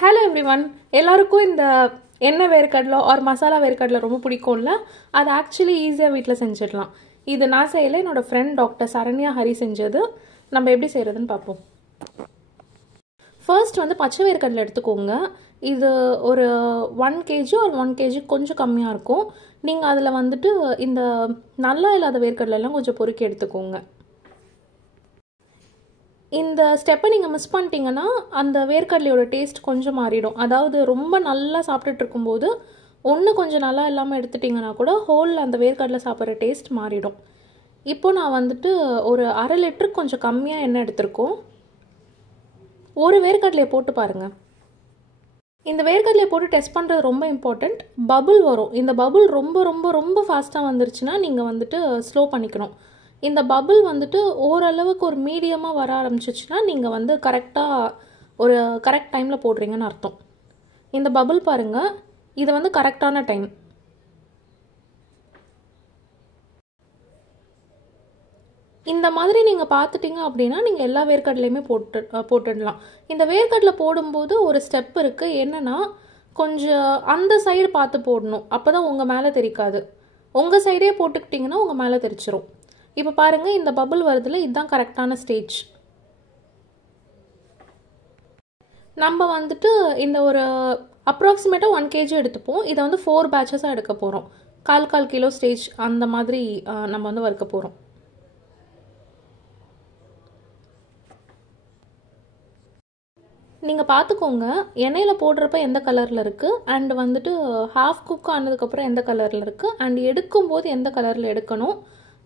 Hello everyone, எல்லாருக்கும் இந்த எண்ணெய் வேர்க்கடலை ஆர் மசாலா வேர்க்கடலை ரொம்ப பிடிக்கும்ல. அது ஆக்சுவலி ஈஸியாக வீட்டில் செஞ்சிடலாம். இது நான் செய்யலை, என்னோடய ஃப்ரெண்ட் டாக்டர் சரண்யா ஹரி செஞ்சது. நம்ம எப்படி செய்கிறதுன்னு பார்ப்போம். ஃபர்ஸ்ட் பச்சை வேர்க்கடலை எடுத்துக்கோங்க. இது ஒரு 1 kg ஒரு 1 kg கொஞ்சம் கம்மியாக இருக்கும். நீங்கள் அதில் இந்த நல்லா இல்லாத வேர்க்கடலைலாம் கொஞ்சம் பொறுக்கி எடுத்துக்கோங்க. இந்த ஸ்டெப்பை நீங்கள் மிஸ் பண்ணிட்டீங்கன்னா அந்த வேர்க்கடலையோட டேஸ்ட் கொஞ்சம் மாறிடும். அதாவது ரொம்ப நல்லா சாப்பிட்டுட்டு இருக்கும்போது ஒன்று கொஞ்சம் நல்லா இல்லாமல் எடுத்துட்டிங்கன்னா கூட ஹோல் அந்த வேர்க்கடலை சாப்பிட்ற டேஸ்ட் மாறிடும். இப்போ நான் ஒரு 1/2 லிட்டருக்கு கொஞ்சம் கம்மியாக எண்ணெய் எடுத்திருக்கோம். ஒரு வேர்க்கடலையை போட்டு பாருங்கள். இந்த வேர்க்கடலையை போட்டு டெஸ்ட் பண்ணுறது ரொம்ப இம்பார்ட்டண்ட். பபுள் வரும். இந்த பபுள் ரொம்ப ரொம்ப ரொம்ப ஃபாஸ்ட்டாக வந்துருச்சுன்னா நீங்கள் ஸ்லோ பண்ணிக்கணும். இந்த பபுள் ஓரளவுக்கு ஒரு மீடியமாக வர ஆரம்பிச்சிச்சுன்னா நீங்கள் கரெக்டாக ஒரு கரெக்ட் டைமில் போடுறீங்கன்னு அர்த்தம். இந்த பபுள் பாருங்கள், இது கரெக்டான டைம். இந்த மாதிரி நீங்கள் பார்த்துட்டிங்க அப்படின்னா நீங்கள் எல்லா வேர்க்கடலையுமே போட்டுடலாம். இந்த வேர்க்கடலை போடும்போது ஒரு ஸ்டெப் இருக்குது. என்னென்னா, கொஞ்சம் அந்த சைடு பார்த்து போடணும். அப்போ தான் உங்கள் மேலே தெரிக்காது. உங்கள் சைடே போட்டுக்கிட்டிங்கன்னா உங்கள் மேலே தெரிச்சிரும். இப்போ பாருங்கள், இந்த பபுள் வருதுல, இதுதான் கரெக்டான ஸ்டேஜ். நம்ம இந்த ஒரு அப்ராக்சிமேட்டாக 1 kg எடுத்துப்போம். இதை 4 பேட்சஸாக எடுக்க போகிறோம். 1/4 கிலோ ஸ்டேஜ் அந்த மாதிரி நம்ம வறுக்க போகிறோம். நீங்கள் பார்த்துக்கோங்க, எண்ணெயில் போடுறப்ப எந்த கலரில் இருக்குது அண்ட் ஹாஃப் குக் ஆனதுக்கப்புறம் எந்த கலரில் இருக்குது அண்ட் எடுக்கும்போது எந்த கலரில் எடுக்கணும்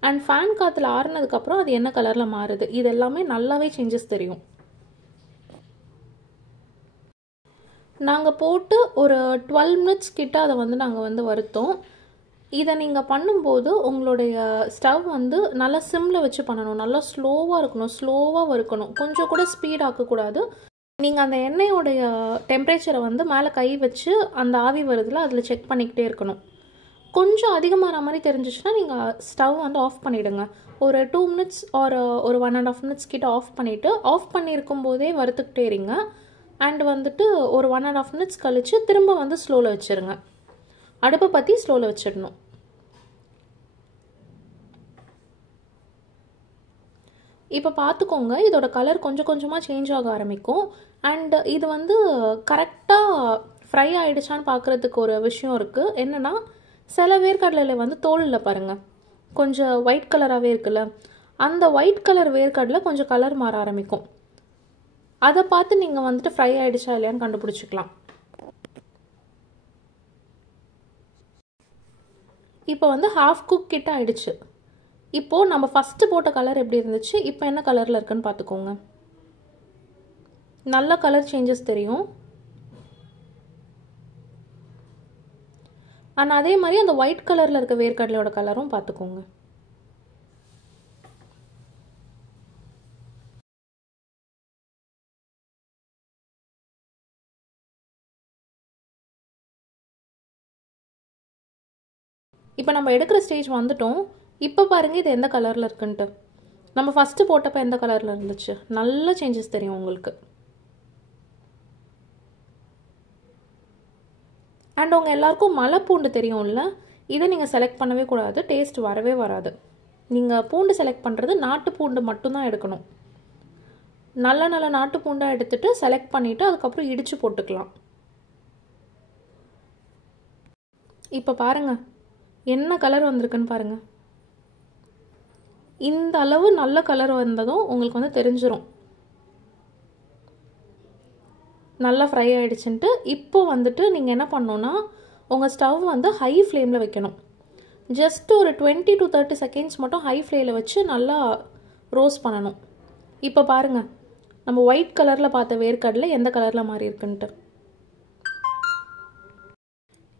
அண்ட் ஃபேன் காற்றுல ஆறுனதுக்கப்புறம் அது என்ன கலரில் மாறுது, இது எல்லாமே நல்லாவே சேஞ்சஸ் தெரியும். நாங்கள் போட்டு ஒரு 12 minutes கிட்ட அதை நாங்கள் வருத்தோம். இதை நீங்கள் பண்ணும்போது உங்களுடைய ஸ்டவ் நல்லா சிம்மில் வச்சு பண்ணணும். நல்லா ஸ்லோவாக இருக்கணும், ஸ்லோவாக வறுக்கணும். கொஞ்சம் கூட ஸ்பீட் ஆக்கக்கூடாது. நீங்கள் அந்த எண்ணெயோடைய டெம்பரேச்சரை மேலே கை வச்சு அந்த ஆவி வருதுல அதில் செக் பண்ணிக்கிட்டே இருக்கணும். கொஞ்சம் அதிகமான மாதிரி தெரிஞ்சிச்சுன்னா நீங்கள் ஸ்டவ் ஆஃப் பண்ணிவிடுங்க. ஒரு 2 minutes ஒரு 1.5 minutes கிட்ட ஆஃப் பண்ணிவிட்டு, ஆஃப் பண்ணியிருக்கும் போதே வறுத்துக்கிட்டே இருங்க. அண்ட் ஒரு 1.5 minutes கழித்து திரும்ப ஸ்லோவில் வச்சுருங்க. அடுப்பை பற்றி ஸ்லோவில் வச்சிடணும். இப்போ பார்த்துக்கோங்க, இதோட கலர் கொஞ்சம் கொஞ்சமாக சேஞ்ச் ஆக ஆரம்பிக்கும். அண்ட் இது கரெக்டாக ஃப்ரை ஆகிடுச்சான்னு பார்க்குறதுக்கு ஒரு விஷயம் இருக்குது. என்னென்னா, சில வேர்க்கடலையில் தோல் இல்லை பாருங்கள், கொஞ்சம் ஒயிட் கலராகவே இருக்குல்ல, அந்த ஒயிட் கலர் வேர்க்கடலை கொஞ்சம் கலர் மாற ஆரம்பிக்கும். அதை பார்த்து நீங்கள் ஃப்ரை ஆகிடுச்சா இல்லையான்னு கண்டுபிடிச்சிக்கலாம். இப்போ ஹாஃப் குக் கிட்ட ஆயிடுச்சு. இப்போது நம்ம ஃபஸ்ட்டு போட்ட கலர் எப்படி இருந்துச்சு, இப்போ என்ன கலரில் இருக்குன்னு பார்த்துக்கோங்க. நல்ல கலர் சேஞ்சஸ் தெரியும். ஆனால் அதே மாதிரி அந்த ஒயிட் கலரில் இருக்க வேர்க்கடலையோட கலரும் பார்த்துக்கோங்க. இப்போ நம்ம எடுக்கிற ஸ்டேஜ் வந்துட்டோம். இப்போ பாருங்கள், இது எந்த கலரில் இருக்குன்ட்டு. நம்ம ஃபஸ்ட்டு போட்டப்போ எந்த கலரில் இருந்துச்சு, நல்ல சேஞ்சஸ் தெரியும் உங்களுக்கு. அண்ட் உங்கள் எல்லாருக்கும் மலை பூண்டு தெரியும்ல, இதை நீங்கள் செலக்ட் பண்ணவே கூடாது, டேஸ்ட் வரவே வராது. நீங்கள் பூண்டு செலக்ட் பண்ணுறது நாட்டு பூண்டு மட்டும்தான் எடுக்கணும். நல்ல நல்ல நாட்டு பூண்டாக எடுத்துகிட்டு செலக்ட் பண்ணிவிட்டு அதுக்கப்புறம் இடித்து போட்டுக்கலாம். இப்போ பாருங்கள் என்ன கலர் வந்திருக்குன்னு பாருங்கள். இந்த அளவு நல்ல கலர் வந்ததும் உங்களுக்கு தெரிஞ்சிரும் நல்லா ஃப்ரை ஆகிடுச்சுன்ட்டு. இப்போ நீங்கள் என்ன பண்ணணுன்னா, உங்கள் ஸ்டவ் ஹை ஃப்ளேமில் வைக்கணும். ஜஸ்ட் ஒரு 20 to 30 seconds மட்டும் ஹை ஃப்ளேமில் வச்சு நல்லா ரோஸ்ட் பண்ணணும். இப்போ பாருங்கள், நம்ம ஒயிட் கலரில் பார்த்த வேர்க்கடலை எந்த கலரில் மாறி இருக்குன்ட்டு.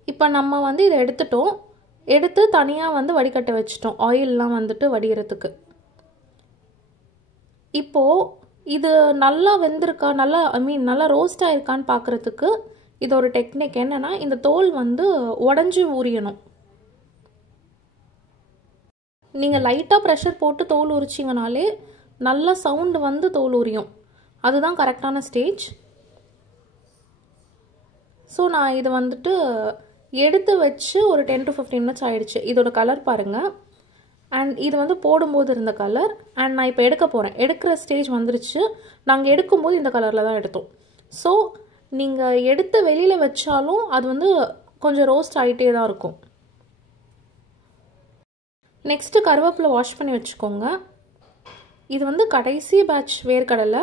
இப்போ நம்ம இதை எடுத்துட்டோம். எடுத்து தனியாக வடிகட்ட வச்சிட்டோம், ஆயிலெலாம் வடிகிறதுக்கு. இப்போது இது நல்லா வெந்திருக்கா, நல்லா ரோஸ்ட் ஆகிருக்கான்னு பார்க்குறதுக்கு இது ஒரு டெக்னிக். என்னென்னா, இந்த தோல் உடஞ்சி உரியணும். நீங்கள் லைட்டாக ப்ரெஷர் போட்டு தோல் உரிச்சிங்கனாலே நல்ல சவுண்டு தோல் உரியும். அதுதான் கரெக்டான ஸ்டேஜ். ஸோ நான் இது வந்துட்டு எடுத்து வச்சு ஒரு 10 to 15 minutes ஆயிடுச்சு. இதோட கலர் பாருங்கள். அண்ட் இது வந்து போடும்போது இருந்த கலர். அண்ட் நான் இப்போ எடுக்க போகிறேன். எடுக்கிற ஸ்டேஜ் வந்துருச்சு. நாங்கள் எடுக்கும்போது இந்த கலரில் தான் எடுத்தோம். ஸோ நீங்கள் எடுத்து வெளியில் வச்சாலும் அது வந்து கொஞ்சம் ரோஸ்ட் ஆகிட்டே தான் இருக்கும். நெக்ஸ்ட்டு கருவேப்பிலை வாஷ் பண்ணி வச்சுக்கோங்க. இது வந்து கடைசி பேட்ச் வேர்க்கடலை.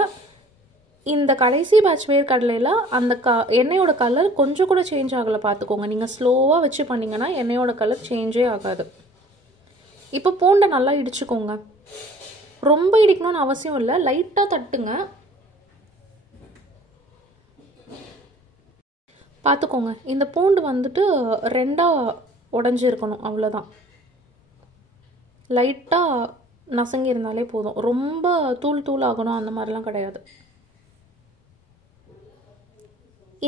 இந்த கடைசி பேட்ச் வேர்க்கடலையில் அந்த எண்ணெயோட கலர் கொஞ்சம் கூட சேஞ்ச் ஆகலை பார்த்துக்கோங்க. நீங்கள் ஸ்லோவாக வச்சு பண்ணிங்கன்னா எண்ணெயோட கலர் சேஞ்சே ஆகாது. இப்போ பூண்டை நல்லா இடிச்சுக்கோங்க. ரொம்ப இடிக்கணும்னு அவசியம் இல்லை, லைட்டாக தட்டுங்க. பார்த்துக்கோங்க, இந்த பூண்டு வந்துட்டு 2ஆக உடஞ்சிருக்கணும், அவ்வளோதான். லைட்டாக நசங்கி இருந்தாலே போதும். ரொம்ப தூள் தூள் ஆகணும் அந்த மாதிரிலாம் கிடையாது.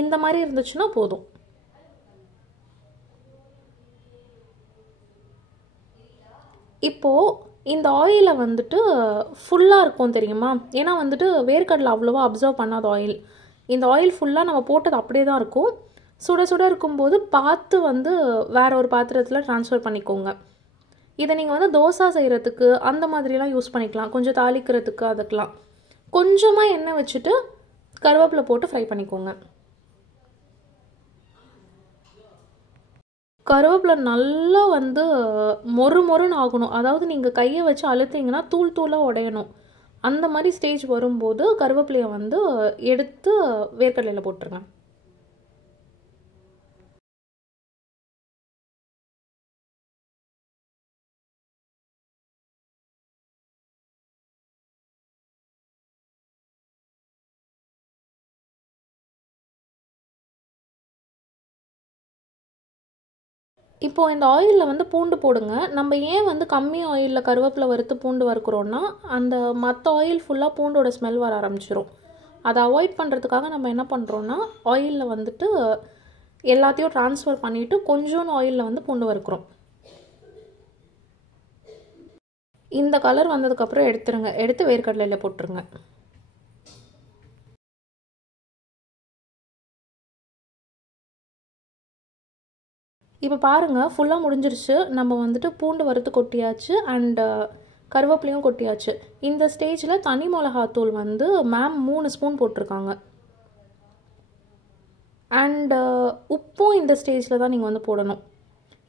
இந்த மாதிரி இருந்துச்சுன்னா போதும். இப்போது இந்த ஆயிலை வந்துட்டு ஃபுல்லாக இருக்கும் தெரியுமா? ஏன்னா வந்துட்டு வேர்க்கடலை அவ்வளோவா அப்சர்வ் பண்ணாத ஆயில். இந்த ஆயில் ஃபுல்லாக நம்ம போட்டது அப்படியே தான் இருக்கும். சுட சுட இருக்கும்போது பார்த்து வந்து வேற ஒரு பாத்திரத்தில் ட்ரான்ஸ்ஃபர் பண்ணிக்கோங்க. இதை நீங்கள் வந்து தோசை செய்கிறதுக்கு அந்த மாதிரிலாம் யூஸ் பண்ணிக்கலாம். கொஞ்சம் தாளிக்கிறதுக்கு அதுக்கெலாம் கொஞ்சமாக எண்ணெய் வச்சுட்டு கருவேப்பிலை போட்டு ஃப்ரை பண்ணிக்கோங்க. கருவேப்பிலை நல்லா வந்து மொறுன்னு ஆகணும். அதாவது நீங்கள் கையை வச்சு அழுத்திங்கன்னா தூள் தூளாக உடையணும். அந்த மாதிரி ஸ்டேஜ் வரும்போது கருவேப்பிலையை வந்து எடுத்து வேர்க்கடலையில் போட்டுருங்க. இப்போது இந்த ஆயிலில் வந்து பூண்டு போடுங்க. நம்ம ஏன் வந்து கம்மி ஆயிலில் கருவேப்பிலை வறுத்து பூண்டு வறுக்கிறோன்னா அந்த மற்ற ஆயில் ஃபுல்லாக பூண்டோட ஸ்மெல் வர ஆரம்பிச்சிரும். அதை அவாய்ட் பண்ணுறதுக்காக நம்ம என்ன பண்ணுறோன்னா ஆயிலில் வந்துட்டு எல்லாத்தையும் ட்ரான்ஸ்ஃபர் பண்ணிவிட்டு கொஞ்சோண்டு ஆயிலில் வந்து பூண்டு வறுக்கிறோம். இந்த கலர் வந்ததுக்கப்புறம் எடுத்துருங்க. எடுத்து வேர்க்கடலையில் போட்டுருங்க. இப்போ பாருங்கள், ஃபுல்லாக முடிஞ்சிருச்சு. நம்ம வந்துட்டு பூண்டு வறுத்து கொட்டியாச்சு அண்டு கருவேப்பிலையும் கொட்டியாச்சு. இந்த ஸ்டேஜில் தனி மிளகாத்தூள் வந்து மேம் 3 ஸ்பூன் போட்டிருக்காங்க. அண்டு உப்பும் இந்த ஸ்டேஜில் தான் நீங்கள் வந்து போடணும்.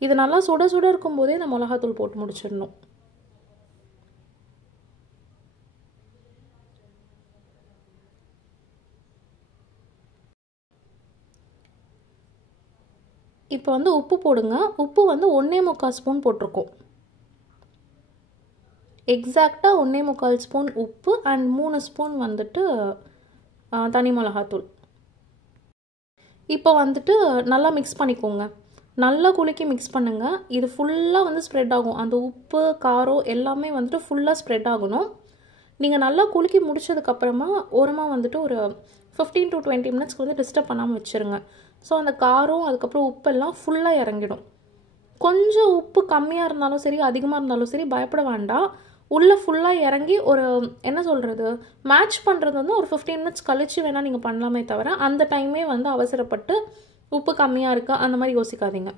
இது நல்லா சுட சுட இருக்கும்போதே இந்த மிளகாத்தூள் போட்டு முடிச்சிடணும். இப்போ வந்து உப்பு போடுங்க. உப்பு வந்து 1.25 ஸ்பூன் போட்டிருக்கோம். எக்ஸாக்டாக 1.25 ஸ்பூன் உப்பு அண்ட் 3 ஸ்பூன் வந்துட்டு தனி மிளகாத்தூள். இப்போ வந்துட்டு நல்லா மிக்ஸ் பண்ணிக்கோங்க. நல்லா குலுக்கி மிக்ஸ் பண்ணுங்கள். இது ஃபுல்லாக வந்து ஸ்ப்ரெட் ஆகும். அந்த உப்பு காரம் எல்லாமே வந்துட்டு ஃபுல்லாக ஸ்ப்ரெட் ஆகணும். நீங்கள் நல்லா குலுக்கி முடிச்சதுக்கப்புறமா ஓரமாக வந்துட்டு ஒரு 15 to 20 மினிட்ஸ்க்கு வந்து டிஸ்டர்ப் பண்ணாமல் வச்சுருங்க. ஸோ அந்த காரம் அதுக்கப்புறம் உப்பெல்லாம் ஃபுல்லாக இறங்கிடும். கொஞ்சம் உப்பு கம்மியாக இருந்தாலும் சரி அதிகமாக இருந்தாலும் சரி பயப்பட வேண்டாம். உள்ளே ஃபுல்லாக இறங்கி ஒரு என்ன சொல்கிறது மேட்ச் பண்ணுறது வந்து ஒரு 15 மினிட்ஸ் கழிச்சு வேணால் நீங்கள் பண்ணலாமே தவிர அந்த டைமே வந்து அவசரப்பட்டு உப்பு கம்மியாக இருக்கா அந்த மாதிரி யோசிக்காதீங்க.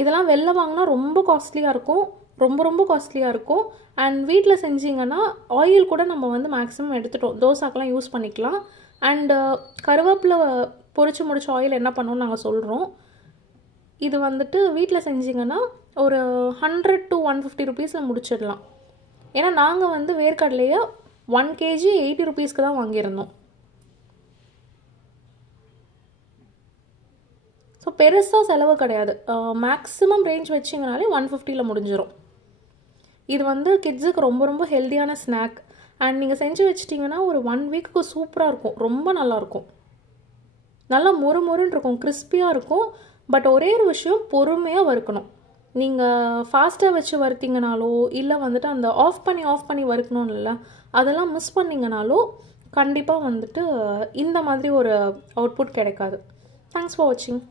இதெல்லாம் வெளில வாங்கினா ரொம்ப காஸ்ட்லியாக இருக்கும். ரொம்ப காஸ்ட்லியாக இருக்கும். அண்ட் வீட்டில் செஞ்சிங்கன்னா ஆயில் கூட நம்ம வந்து மேக்ஸிமம் எடுத்துட்டோம் தோசாக்கெலாம் யூஸ் பண்ணிக்கலாம். அண்டு கருவேப்பிலை பொரிச்சு முடிச்ச ஆயில் என்ன பண்ணணும்னு நாங்கள் சொல்கிறோம். இது வந்துட்டு வீட்டில் செஞ்சிங்கன்னா ஒரு 100 to 150 ருபீஸில் முடிச்சிடலாம். ஏன்னா நாங்கள் வந்து வேர்க்கடலையை 1 kg 80 ருபீஸ்க்கு தான் வாங்கியிருந்தோம். ஸோ பெருசாக செலவு கிடையாது. மேக்ஸிமம் ரேஞ்ச் வச்சிங்கனாலே 150ல் முடிஞ்சிடும். இது வந்து கிட்ஸுக்கு ரொம்ப ஹெல்த்தியான ஸ்நாக். அண்ட் நீங்கள் செஞ்சு வச்சிட்டிங்கன்னா ஒரு 1 வீக்குக்கு சூப்பராக இருக்கும். ரொம்ப நல்லாயிருக்கும். நல்லா மொறுன்னு இருக்கும், கிறிஸ்பியாக இருக்கும். பட் ஒரே ஒரு விஷயம், பொறுமையாக வறுக்கணும். நீங்கள் ஃபாஸ்ட்டாக வச்சு வறுத்திங்கனாலோ இல்லை வந்துட்டு அந்த ஆஃப் பண்ணி வறுக்கணும்னு இல்லை அதெல்லாம் மிஸ் பண்ணிங்கனாலோ கண்டிப்பாக வந்துட்டு இந்த மாதிரி ஒரு அவுட்புட் கிடைக்காது. தேங்க்ஸ் ஃபார் வாட்சிங்.